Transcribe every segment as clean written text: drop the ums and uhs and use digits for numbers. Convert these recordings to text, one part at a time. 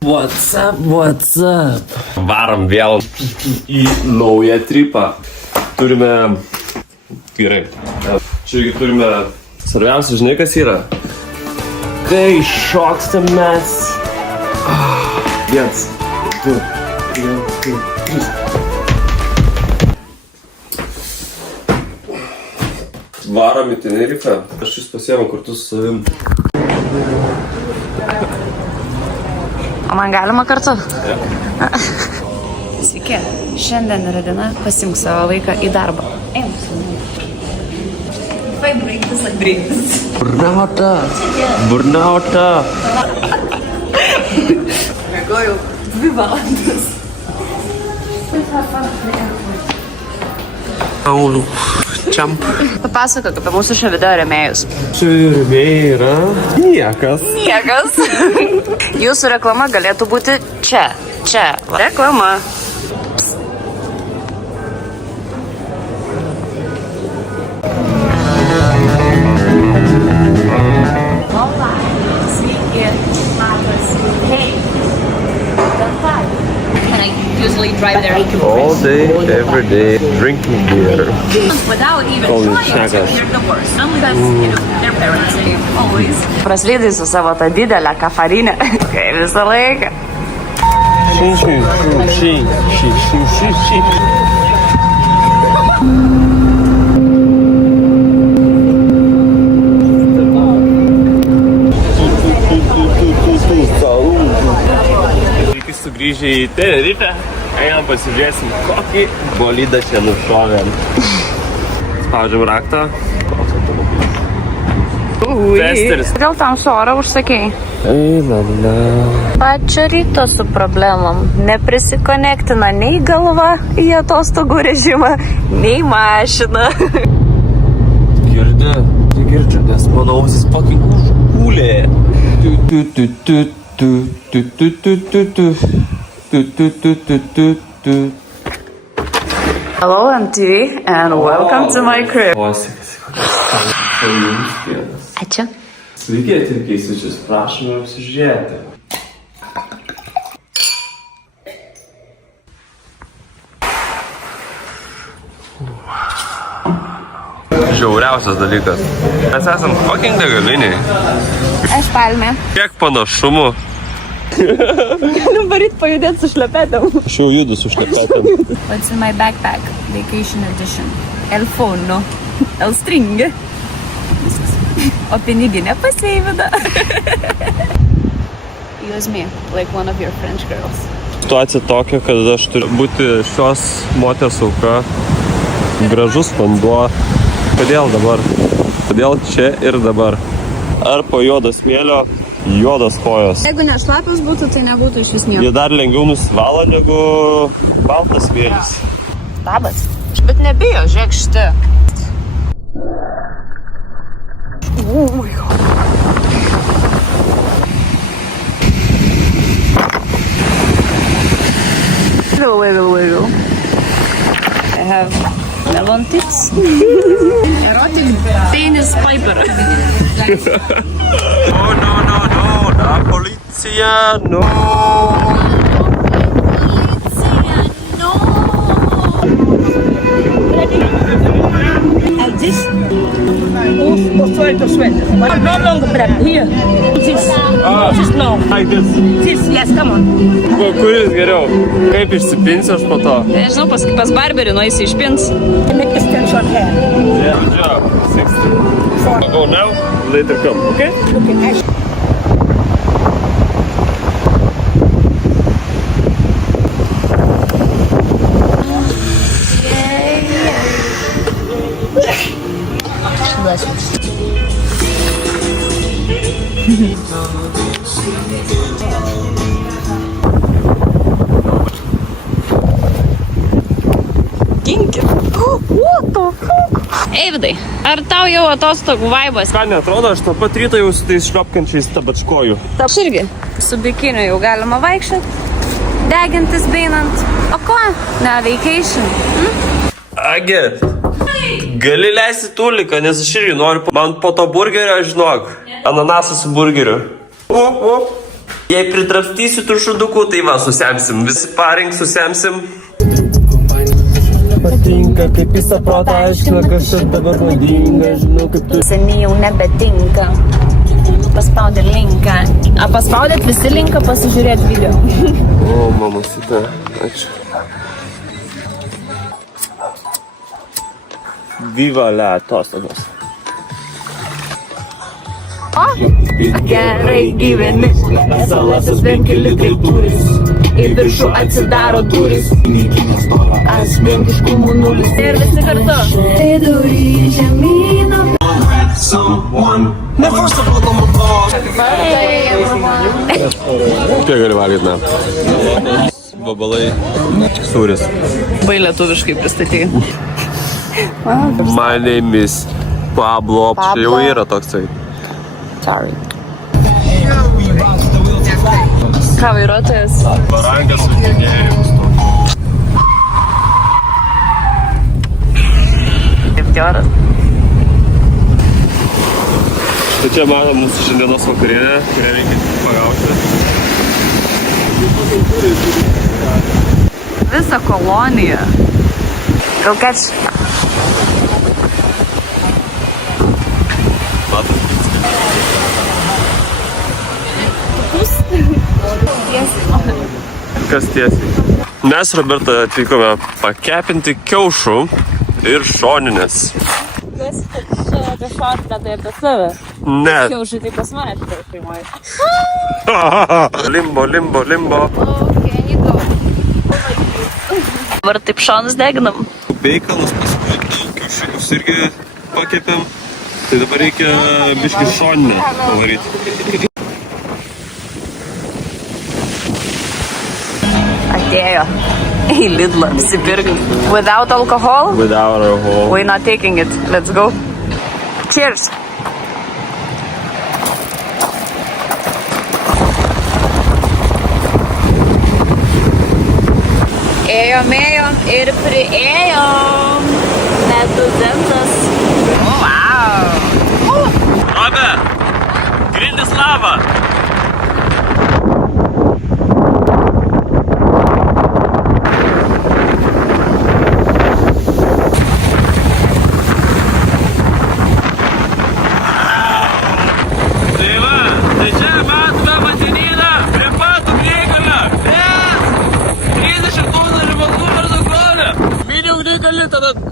What's up? Varom vėl į naują tripą. Turime... Gerai. Čia turime... Svarbiausia, žinai, kas yra? Kai šokstam mes... 1, 2, 3. Varom į Tenerifę. Aš jūs pasiėmau kartu su savim. O man galima kartu? Ja. Sveiki, šiandien yra diena, pasimk savo vaiką į darbą. Eim. Vai breaktas, breaktas. Burnauta. Miegojau 2 valandas. Papasakok apie mūsų šio video rėmėjus. Čia rėmėjai yra niekas. Niekas. Jūsų reklama galėtų būti čia. Čia. Reklama. Hola. Sveiki. Labas. Hey. And I usually drive there All day, every day, drinking beer. without even Only trying to shagas. hear the words. Because, you know, their parents say always. Praslydai su savo tą didelę kafarinę. Kai visą laiką. Sveiki sugrįžę į Tenerifę. Einam pasižiūrėsim, kokį bolidą čia nušovėm. Spaudžiam raktą. Testeris. Kodėl tam sorą užsakėjai? Einame. Pačio ryto su problemom. Neprisikonektina nei galva į atostogų režimą, nei mašina. Girdžiu, nes mano ausis fucking užkūlė. Hello MTV and welcome to my crib. Ačiū. Sveiki atvykę į svečius, prašome apsižiūrėti. Žiauriausias dalykas. Mes esam fucking degaliniai. Aš palmė. Kiek panašumų. Galim varyt pajudėti su šlepetėm. Aš jau judu su šlepetėm. What's in my backpack? Vacation edition. El fono. El string. O piniginė paseivida. Use me, like one of your French girls. Situacija tokia, kad aš turiu būti šios moters auka. Gražus vanduo. Kodėl dabar? Kodėl čia ir dabar? Ar po juodo smėlio juodas kojos? Jeigu nešlapios būtų, tai nebūtų iš vis nieko. Jie dar lengviau nusivalo negu baltas smėlis. Labas. Bet nebijo, žiūrėk šitą. Oh my god. Wiggle. I have melon tits. Erotic penis piper. No, la policia, no. This was trying to sweat. No longer breath. Here. This no. Like this. This, yes, come on. Kuris geriau? Kaip išsipinsiu aš po to? Nežinau, pas barberį nueisi išpins. Make extension hair. Yeah, good job. 60. Go now, later come, okay? Okay, nice. Kinki. What the fuck? Eivydai, ar tau jau atostogų vaibas? Ką neatrodo, aš tą pat rytą jau su tais šliopkančiais tabačkoju. Aš irgi su bikiniu jau galima vaikščioti, degintis beinant. O ko? Ne, vacation. Agi, gali leisti tuliką, nes aš irgi noriu. Man po to burgerio, žinok, ananasas su burgeriu. Jei pritrapstysiu tų šudukų, tai va, susemsim. Visi parink, susemsim. Patinka, kaip visą protą aiškina, kas čia dabar madinga, žinau, kaip tu. Seniai jau nebetinka. Paspaudė linką. Paspaudėt visi linką pasižiūrėti video. O, mamasita, ačiū. Viva le atostogos. Gerai gyveni, salasas venkeli kaip turis, į viršų atsidaro duris, asmeniškumų nulis. Ir visi kartu. Kiek gali valgyti, na? Vabalai, sūris. Bai lietuviškai pristatyti. My name is Pablo. Čia jau yra toksai. Sorry. Ką vairuotojas? Barangas su gynėjimus. Kaip geras. Tai čia mano mūsų šiandienos vakarienė, kurią reikia pagauti. Visa kolonija. Gal kač? Kas tiesiai? Mes, Roberta, atvykome pakepinti kiaušų ir šoninės. Kas čia apie šotinę, tai apie save? Ne. Kiaušai tai pas mane šitoj šeimoje. Limbo, limbo, limbo. Okay, go. Dabar taip šonus deginam. Beikalus, paskui kiaušiukus irgi pakepėm. Tai dabar reikia biškį šoninę pavaryti. Atėjo į Lidlą apsipirkti. Without alcohol? Without alcohol. We're not taking it. Let's go. Cheers. Ėjom ir priėjom. Meduzentas. Wow. Robe, grindis lava.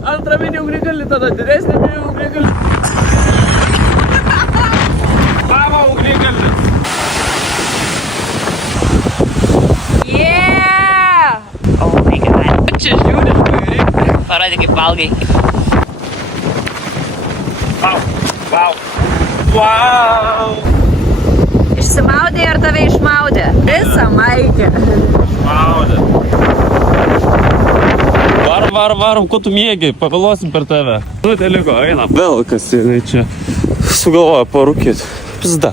Antrą mini ugnikalnį, tada didesnį mini ugnikalnį. Mama ugnikalnį. Yeah! Oh my god. Čia žiūri, žiūri. Parodė kaip valgai. Wow. Wow. Išsimaudė ar tave išmaudė? Visą maikę. Maudė. Varom, ko tu mėgiai, pavėluosim per tave. Nu, teliko, einam. Vėl kas jinai čia sugalvoja parūkyti. Pizda.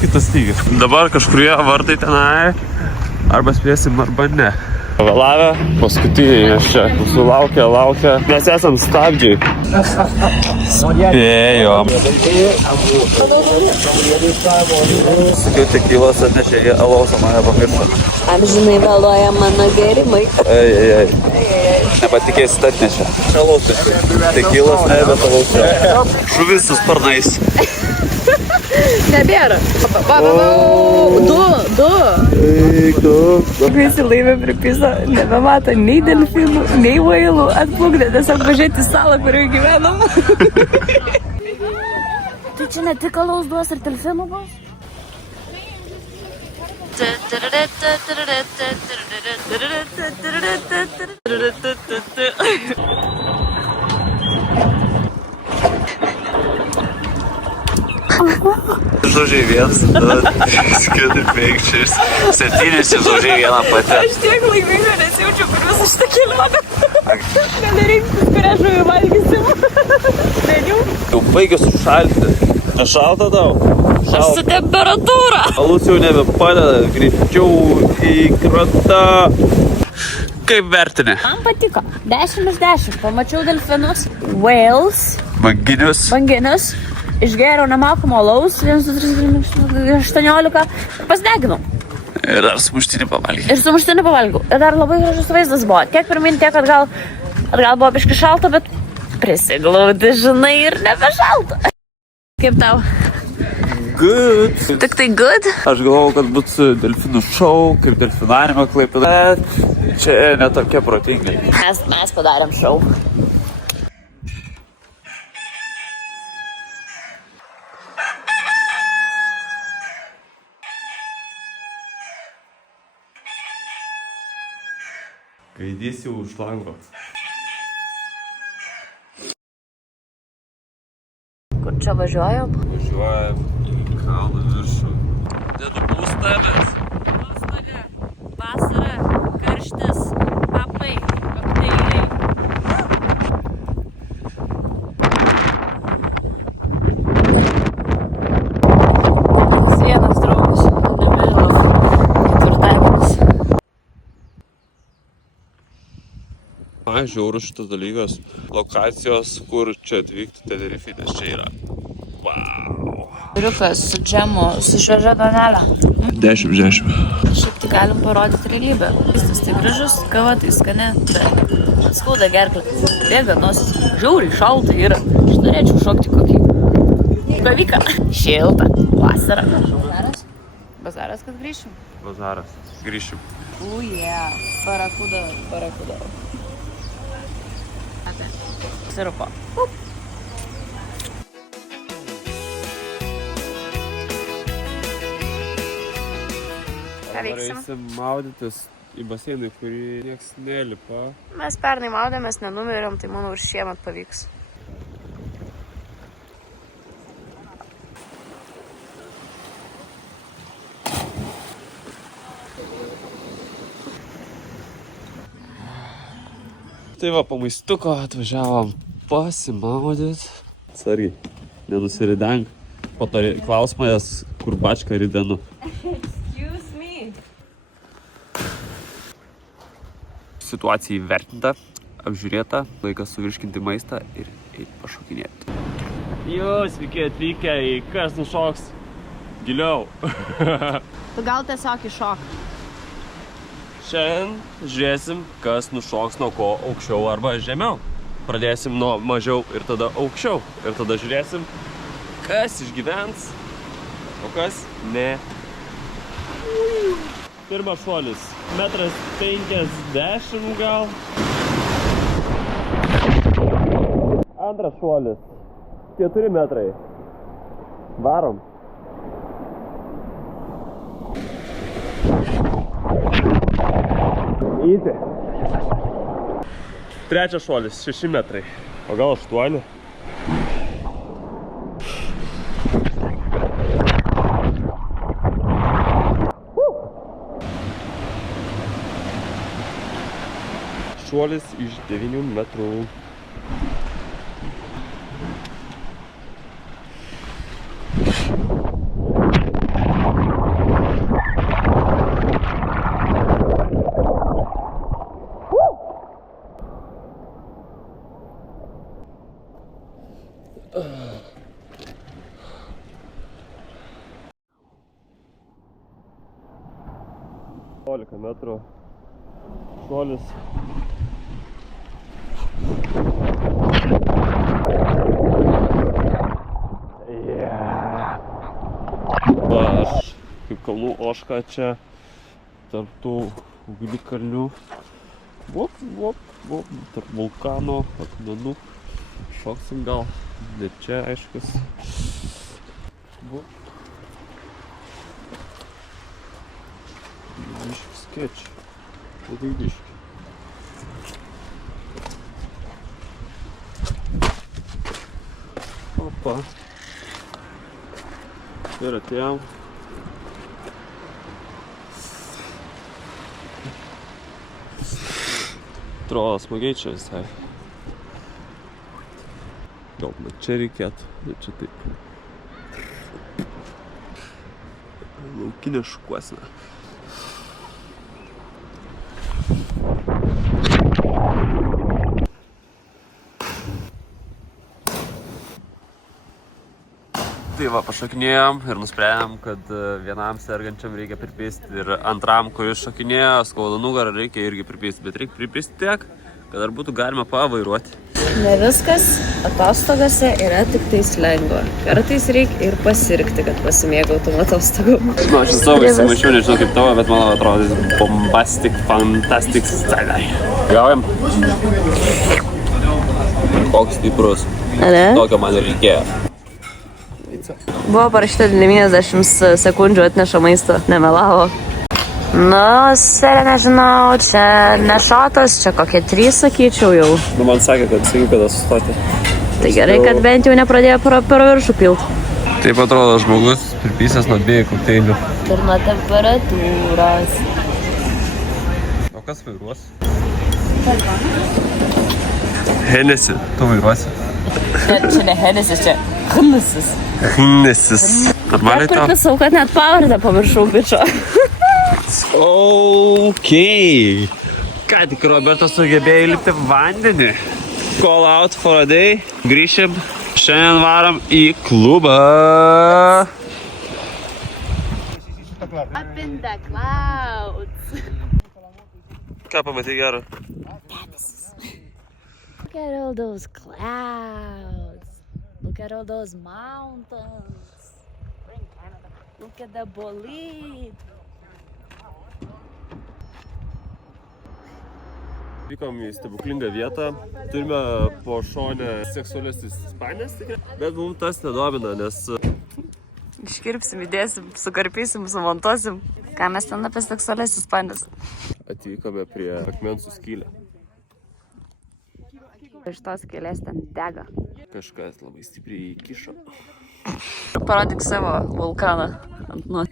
Kitas lygis. Dabar kažkurie vartai tenai. Arba spėsim, arba ne. Pavėlavę, paskutiniai nes čia. Mūsų laukia. Mes esam stabdžiai. Spėjom. Sakiau, tekilas atnešė į alausą mane pamiršą. Amžinai vėluoja mano gerimai. Ei. Nepatikėsit atnešė. Alausą. Tekilas, ne, bet alausą. Žuvis su sparnais. Nebėra. Du. Visi laivė pripisa, nebemato nei delfinų, nei vailų. Atplukdė tiesiog važiuoti į salą, kurioje gyvenam. Tai čia ne tik alaus duos ir delfinų bus? Žodžiai vienas, skirti pėkščiais. 7 žodžiai vieną patę. Aš tiek laiminga nesijaučiu per visą šitą kelionę. Gali rinktis, kurią žuvį valgysim. Meniu. Jau baigė sušalti. Nešalta tau? Aš su temperatūra. Alus jau nebepadeda, greičiau į krantą. Kaip vertini? Man patiko. 10 iš 10. Pamačiau delfinus. Whales. Banginius. Išgėriau nemokamą alaus, 1, 2, 3, 4, 18, pasideginau. Ir dar sumuštinį pavalgyti. Ir sumuštinį pavalgiau. Ir dar labai gražus vaizdas buvo. Tiek pirmin, tiek atgal buvo biškai šalta, bet prisiglaudi, žinai, ir nebe šalta. Kaip tau? Good. Tik tai good? Aš galvojau, kad bus delfinų šou, kaip delfinarime Klaipėdoje, bet čia netokie protingai. Mes padarėm šou. Gaidys jau už lango. Kur čia važiuojam? Važiuojam į kalną viršų. Dedu pūstamės. Nuostaga, vasara, karštis, papai, kokteiliai. Vienas draugas, nebežinau, ketvirtadienis. Man žiaurus šitas dalykas. Lokacijos, kur čia atvykti Tenerifei, nes čia yra. Wow. Riukas su džemu, su šviežia duonelė. 10. Šiaip tai galim parodyti realybę. Vaizdas tai gražus, kava tai skani, bet skauda gerklę. Bėga nosis, žiauriai šalta yra. Aš norėčiau šokti kokį baviką. Šilta, vasara. Bazaras? Bazaras, kad grįšim? Bazaras. Grįšim. Yeah, barakuda. Sirupo. Ką veiksim? Eisim maudytis į baseiną, kurį nieks nelipa. Mes pernai maudėmės, nenumirėm, tai manau ir šiemet pavyks. Tai va, po maistuko atvažiavom pasimaudyt. Sargiai, nenusiridenk. Po to klaus manęs, kur bačką ridenu. Excuse me. Situacija įvertinta, apžiūrėta, laikas suvirškinti maistą ir eiti pašokinėti. Jūs, sveiki atvykę į Kas nušoks giliau. Tu gal tiesiog iššok. Šiandien žiūrėsim, kas nušoks nuo ko aukščiau arba žemiau. Pradėsim nuo mažiau ir tada aukščiau. Ir tada žiūrėsim, kas išgyvens, o kas ne. Pirmas šuolis. 1,50 m gal. Antras šuolis. 4 metrai. Varom. Easy. Trečias šuolis, 6 metrai. O gal 8? Šuolis iš 9 metrų. Metrų šuolis. Aš kaip kalnų ožka čia tarp tų ugnikalnių. Tarp vulkano, akmenų. Šoksim gal, net čia aiškus. Biški sketch. Tai tik biški. Opa. Ir atėjom. Atrodo smagiai čia visai. Gal čia reikėtų, bet čia taip. Laukinė šukuosena. Tai va, pašokinėjom ir nusprendėm, kad vienam sergančiam reikia pripisti ir antram, kuris šokinėjo, skauda nugarą, reikia irgi pripisti, bet reikia pripisti tiek, kad dar būtų galima pavairuoti. Ne viskas atostogose yra tik tais lengva. Kartais reikia ir pasirgti, kad pasimėgautum atostogų. Aš savo įsimaišiau, nežinau kaip tavo, bet man atrodys bombastic, fantastic scenai. Gaujam? Koks stiprus. Ne? Tokio man ir reikėjo. Buvo parašyta 90 sekundžių atneša maisto. Nemelavo. Nu, serė, nežinau, čia nešotas, čia kokie 3, sakyčiau jau. Nu, man sakė, kad sakiau, kada sustoti. Tai gerai, kad bent jau nepradėjo per viršų pilt. Taip atrodo žmogus pripysęs nuo 2 kokteilių. Ir nuo temperatūros. O kas vairuos? Hennessy, tu vairuosi? Čia ne Hennesis, čia Hnesis. Hnesis. Normaliai tau? Pripisau, kad net pavardę pamiršau, bičio. Okay. Ką tik Robertas sugebėjo įlipti vandenį. Call out for a day. Grįšim. Šiandien varam į klubą. Up in the clouds. Ką pamatai gerą? Look at all those clouds. Look at all those mountains. Look at the bolide. Vykom į stebuklingą vietą. Turime po šonę seksualias ispanės tikrai. Bet mums tas nedomina, nes... Iškirpsim, įdėsim, sukarpysim, sumontuosim. Ką mes ten apie seksualias ispanės? Atvykome prie akmens suskylę. Iš tos kėlės ten dega. Kažkas labai stipriai įkišo. Parodyk savo vulkaną ant nuo.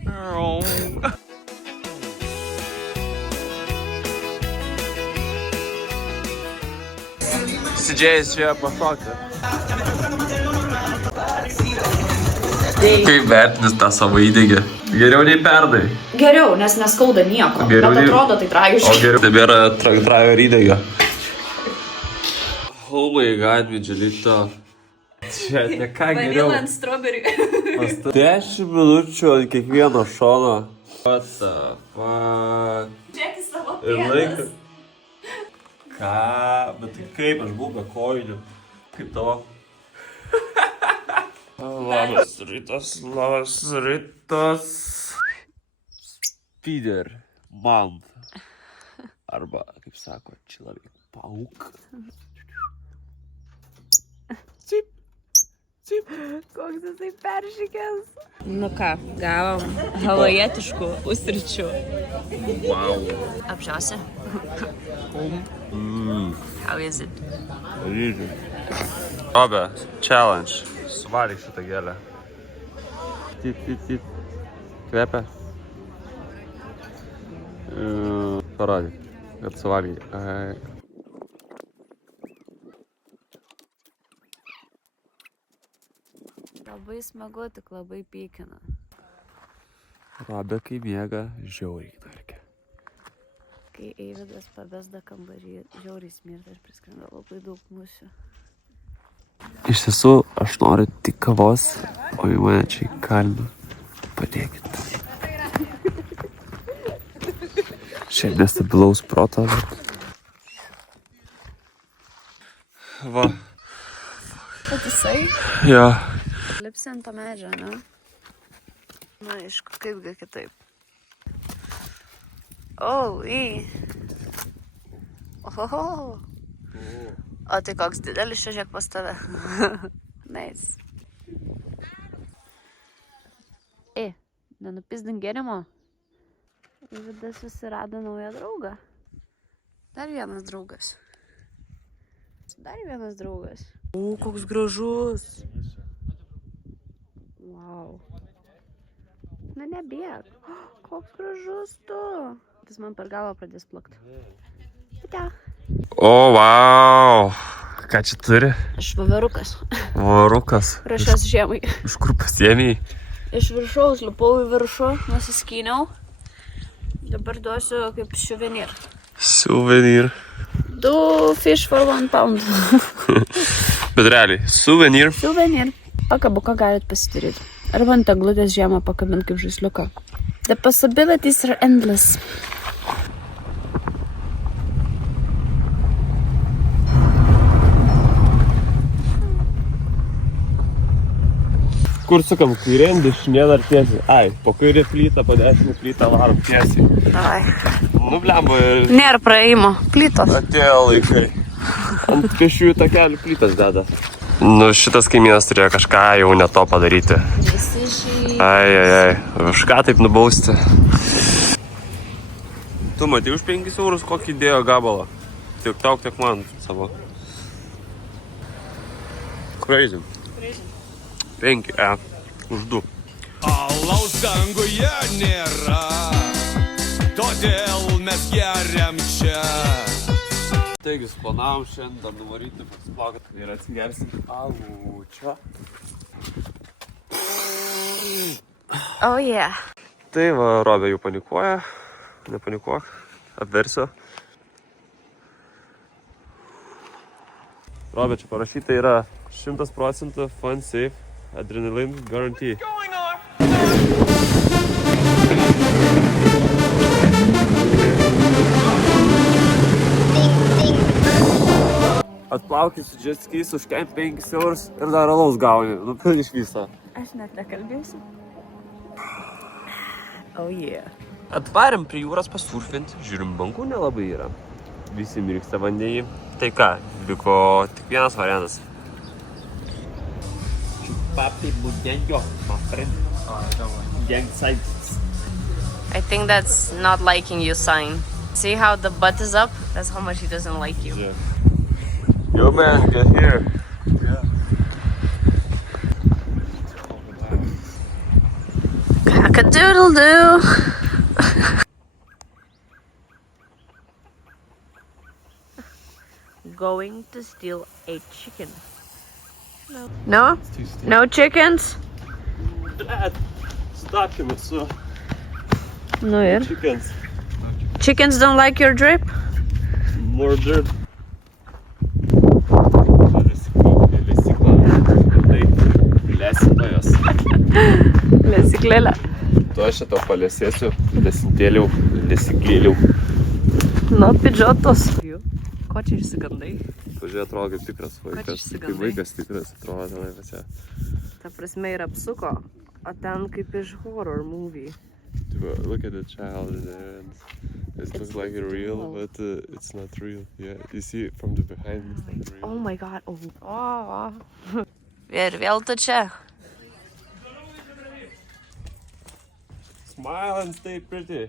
Sidžiais čia pašokti. Kaip vertinis tą savo įdėgį? Geriau nei pernai. Geriau, nes neskauda nieko. Geriau bet nei... atrodo tai tragiškai. O geriau. Nebėra driver įdėgio. Oh my god, Midželito. Čia ne ką geriau. Vanilla and strawberry. 10 minučių ant kiekvieno šono. What the fuck? Čekį savo Ir pėdas. laikas. Ką? Bet tai kaip? Aš buvau be kojinių. Kaip tavo? Labas rytas. Spider man. Arba, kaip sako, čilavik pauk. Cip. Cip. Koks jisai peršykęs. Nu ką, gavom havajietiškų pusryčių. Wow. Apžiausi? How is it? Ryžių. Robė, challenge. Suvalyk šitą gėlę. Tit. Kvepia. Parodyk, kad suvalyk. Labai smagu, tik labai pykina. Robė, kai miega, žiauriai knarkia. Kai Eividas pabesda kambarį, žiauriai smirda ir priskrenda labai daug musių. Iš tiesų, aš noriu tik kavos, o į mane čia įkalina. Padėkit. Šiaip nestabilaus proto. Va. Kad jisai? Jo. Lipsi ant to medžio, ne? Na, aišku, kaipgi kitaip. Ohoho. O tai koks didelis čia, žiūrėk pas tave. Nice. Nenupizdink gėrimo. Eividas susirado naują draugą. Dar vienas draugas. Koks gražus. Wow. Na nebėg. Koks gražus tu. Jis man per galvą pradės plakti. Ate. O, wow. Ką čia turi? Aš varukas. Varukas. Rašios žiemai. Iš kur pasiėmėjai? Iš viršaus lipau į viršų, nusiskyniau. Dabar duosiu kaip suvenir. Suvenir. 2 fish for 1 pound. Bet realiai, suvenir. Suvenir. Pakabuką galit pasidaryti. Arba ant eglutės žemą pakabint kaip žaisliuką. The possibilities are endless. Kur sukam, kairėn, dešinė dar tiesiai. Ai, po kairė plytą, po dešinę plytą varom tiesiai. Ai. Nu, blemba, ir Nėra praėjimo. Plytos. atėjo laikai. Ant pešiųjų takelių plytas deda. Nu, šitas kaimynas turėjo kažką jau ne to padaryti. Visi šį... Ai. Už ką taip nubausti? Tu matai už 5 eurus kokį dėjo gabalą. Tiek tau, tiek man savo. Crazy. 5, už 2. Alaus danguje nėra, todėl mes geriam čia. Taigi, suplanavom šiandien nuvaryti pasiplauti ir atsigersim alučio. Oh yeah. Tai va, Robė jau panikuoja. Nepanikuok, apversiu. Robė, čia parašyta yra 100% fun safe adrenaline guarantee. Atplaukiai su jet skis už 5 eurus ir dar alaus gauni. Nu, iš viso. Aš net nekalbėsiu. Oh yeah. Atvarėm prie jūros pasurfint, žiūrim, bangų nelabai yra. Visi mirksta vandenį. Tai ką, liko tik vienas variantas. Papi budenjo, my friend. Gang sides. I think that's not liking you sign. See how the butt is up? That's how much he doesn't like you. Yeah. Yo man, get here. Cock-a-doodle-doo. Going to steal a chicken. No? No chickens? Dad, stakime su No ir. chickens. Chickens don't like your drip? More dirt. Lesikla jos. Lesyklėlė. Tu aš šitą palėsėsiu, lesiklėliau. Nu, pidžotos. Ko čia išsigandai? Pažiūrėjau, atrodo kaip tikras vaikas. Kaip išsigandai? vaikas tikras atrodo tenai pasia. Ta prasme ir apsuko, o ten kaip iš horror movie. Look at the child and it looks like real, but it's not real. Yeah, you see it from the behind. It's not real. Oh my god. Oh. Ir vėl tu čia. Smile and stay pretty.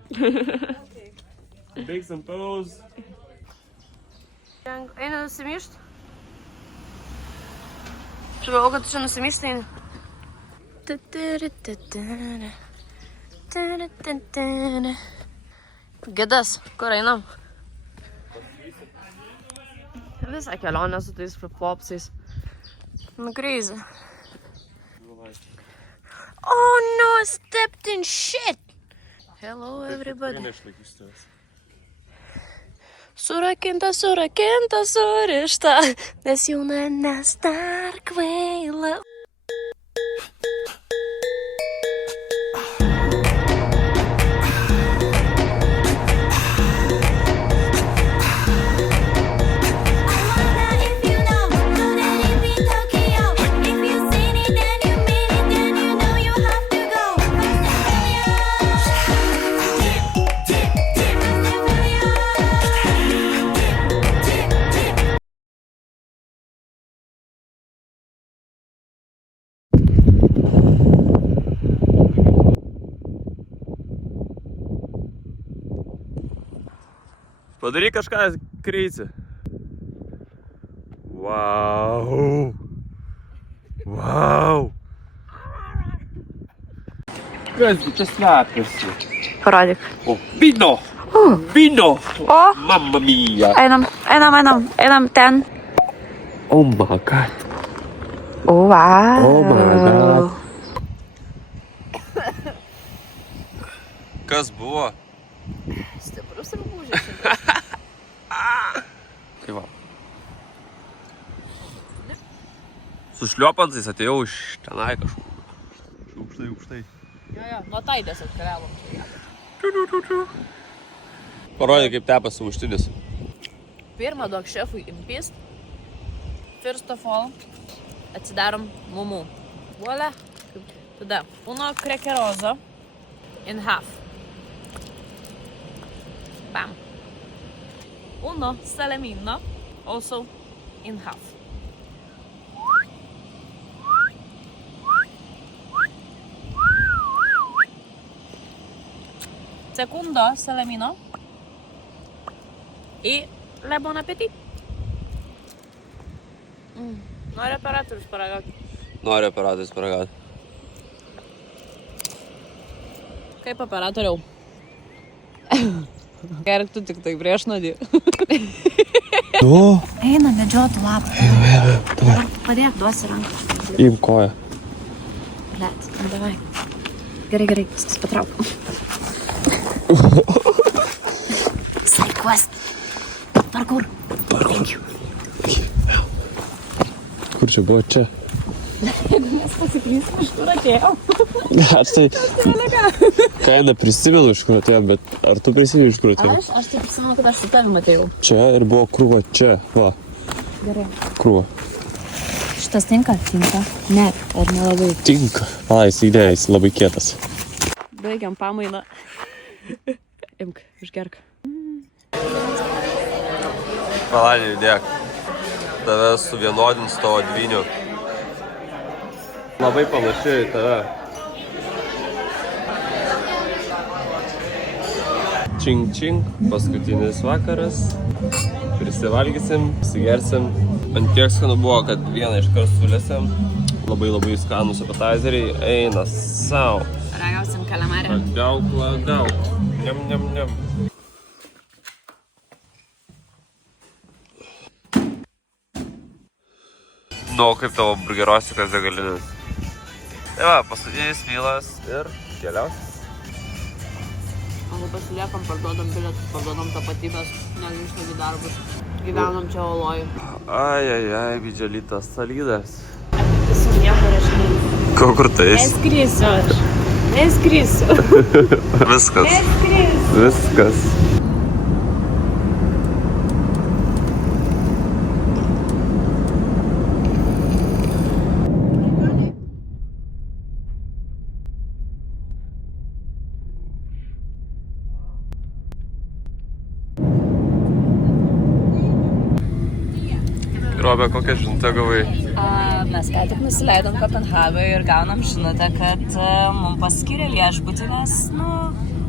Make some pose. Eina nusimyšt? Žiūrėjau, kad tu čia nusimyšt eini. Gidas, kur einam? Visą kelionę su tais flip-flopsais. Nu, crazy. Oh no, I stepped in shit! Hello everybody. Surakinta, surišta, nes jauna, nes dar kvaila. Padaryk kažką crazy. Wow. Wow. Kas čia slepiasi? Parodyk. O, vino! Vino! O, Mamma mia! einam ten. Oh my god. O, wow. Oh my god. Kas buvo? Stiprus rūbūžis. Tai va. Su šliopantais atėjau iš tenai kažkur. Šaukštai aukštai. Jo, nuo Taidės atkeliavom čia. Parodė, kaip tepa sumuštinis. Pirmą duok šefui impist. First of all, atsidarom mumų. Voila. Tada uno krekerozo in half. Bam. Uno salamino also in half. Secondo salamino. E le buon appetit. Nori operatorius paragauti? Noriu operatorius paragauti. Kaip operatoriau? Gerk tu tik tai prieš nuodį. Nu, Eina, medžiotų lapą. Padėk, duosi ranką. įm koją. Blet, davai. Gerai, viskas patrauk. Saikuos. Parkur. Thank you. Kur čia buvo? Čia. Mes pasiklysim, iš kur atėjom. Aš tai... Kainą prisimenu, iš kur atėjom, bet ar tu prisimeni, iš kur atėjom? Aš taip prisimenu, kad aš su tavim atėjau. Čia ir buvo krūva čia, va. Gerai. Krūva. Šitas tinka? Tinka. Ne, ar nelabai. Tinka. Jis labai kietas. Baigiam pamainą. Imk, išgerk. Palanį, judėk. Tave suvienodins tavo dvynių. Labai panašiai į tave. Čing, paskutinis vakaras. Prisivalgysim, pasigersim. Ant tiek skanu buvo, kad vieną iškart sulėsim. Labai skanus appetizeriai. Eina sau. Ragausim kalamarę. Lagauk. Niam. Nu, kaip tavo burgerosiukas degalinės. Tai va, paskutinis mylas ir keliausim. Arba pasiliekam, parduodam bilietus, parduodam tapatybės, negrįžtam į darbus. Gyvenam čia Oloj. Ai, bidželytas salydas. Esu nieko rašinai. Kur tai esi? Neskrisiu aš. Neskrisiu. Viskas. Robė, kokią žinutę gavai? Mes ką tik nusileidom Kopenhagoje ir gaunam žinutę, kad mums paskyrė viešbutį, nes,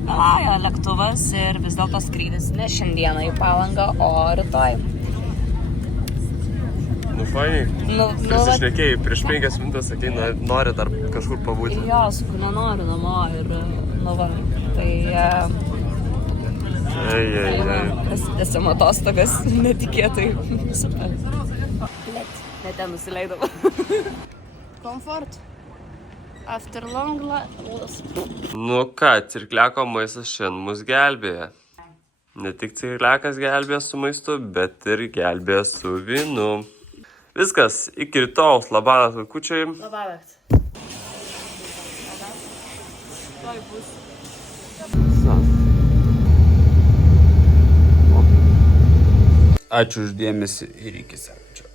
vėlauja lėktuvas ir vis dėlto skrydis ne šiandieną į Palangą, o rytoj. Nu, fainiai. Prisišnekėjai, prieš 5 minutės sakei, nori dar kažkur pabūti. Jo, sakau, nenoriu namo ir, va, tai... Esam atostogas netikėtai. Super. Net ten nusileidom. Comfort. After long life. Nu ką, cirkliako maistas šiandien mus gelbėja. Ne tik cirkliakas gelbėja su maistu, bet ir gelbėja su vynu. Viskas, iki rytojaus, labanas vaikučiai. Labavėkt. Toj bus. Ačiū už dėmesį ir iki sekančio.